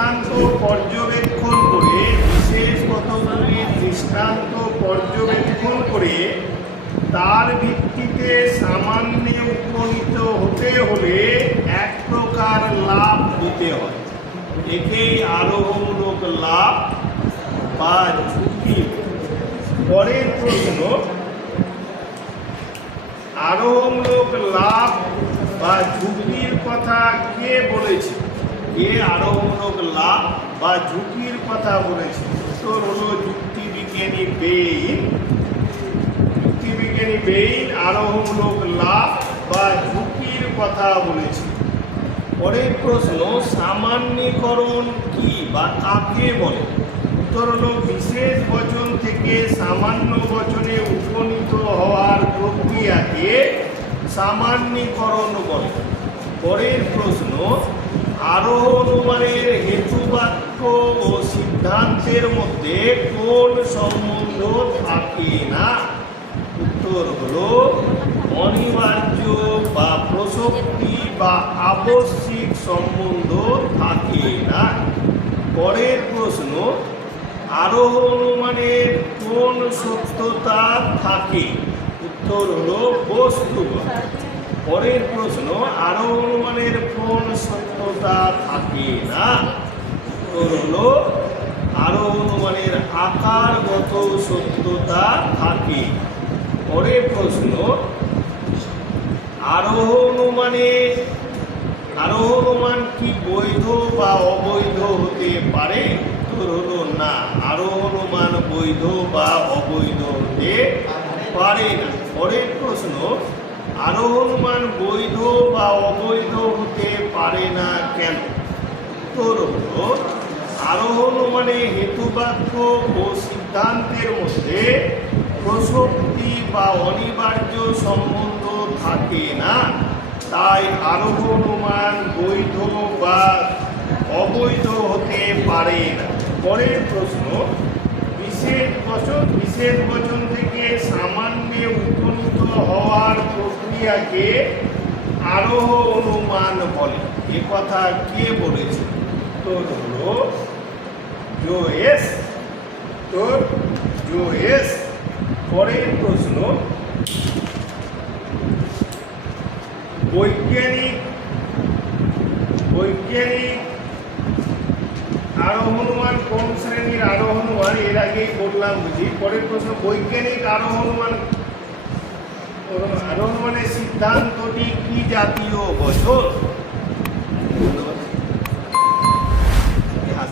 দৃষ্টান্ত পর্যবেক্ষণ করে বিশেষ কতগুলি দৃষ্টান্ত পর্যবেক্ষণ করে তার ভিত্তিতে সামান্যে উপনীত হতে হলে এক প্রকার লাভ হতে হয়। একেই আরোহমূলক লাভ বা ঝুঁকি। পরের প্রশ্ন, আরোহমূলক লাভ বা ঝুঁকির কথা কে বলেছে? কে আরোহমূলক লাভ বা ঝুঁকির কথা বলেছে? উত্তর হলো যুক্তিবিজ্ঞানী বেইন। যুক্তিবিজ্ঞানী বেইন আরোহমূলক লাভ বা ঝুঁকির কথা বলেছে। পরের প্রশ্ন, সামান্যীকরণ কি বা কাকে বলে? উত্তর হলো বিশেষ বচন থেকে সামান্য বচনে উপনীত হওয়ার প্রক্রিয়াকে সামান্যীকরণ বলে। পরের প্রশ্ন, আরোহ অনুমানের হেতুবাক্য ও সিদ্ধান্তের মধ্যে কোন সম্বন্ধ থাকে না? উত্তর হলো অনিবার্য বা প্রসক্তি বা আবশ্যিক সম্বন্ধ থাকে না। পরের প্রশ্ন, আরোহ অনুমানের কোন সত্যতা থাকে? উত্তর হলো বস্তুগত। পরের প্রশ্ন, আরোহ অনুমানের কোন সত্যতা থাকে না? উত্তর হলো আরোহ অনুমানের আকারগত সত্যতা থাকে। পরের প্রশ্ন, আরোহ অনুমান কি বৈধ বা অবৈধ হতে পারে? উত্তর হলো না, আরোহ অনুমান বৈধ বা অবৈধ হতে পারে না। পরের প্রশ্ন, আরোহ অনুমান বৈধ বা অবৈধ হতে পারে না কেন? উত্তর হলো আরোহ অনুমানে হেতুবাক্য ও সিদ্ধান্তের মধ্যে প্রসক্তি বা অনিবার্য সম্বন্ধ থাকে না, তাই আরোহ অনুমান বৈধ বা অবৈধ হতে পারে না। পরের প্রশ্ন, বিশেষ বচন থেকে সামান্যে উপনীত হওয়ার প্রক্রিয়াকে আরোহ অনুমান বলে। এ কথা কে বলেছে? তো হলো জোয়েস। পরের প্রশ্ন, বৈজ্ঞানিক আরোহ অনুমান কোন শ্রেণীর আরোহ অনুমান? এর আগেই বললাম বুঝি। পরের প্রশ্ন, বৈজ্ঞানিক আরোহ অনুমানের সিদ্ধান্তটি কি জাতীয় বচন?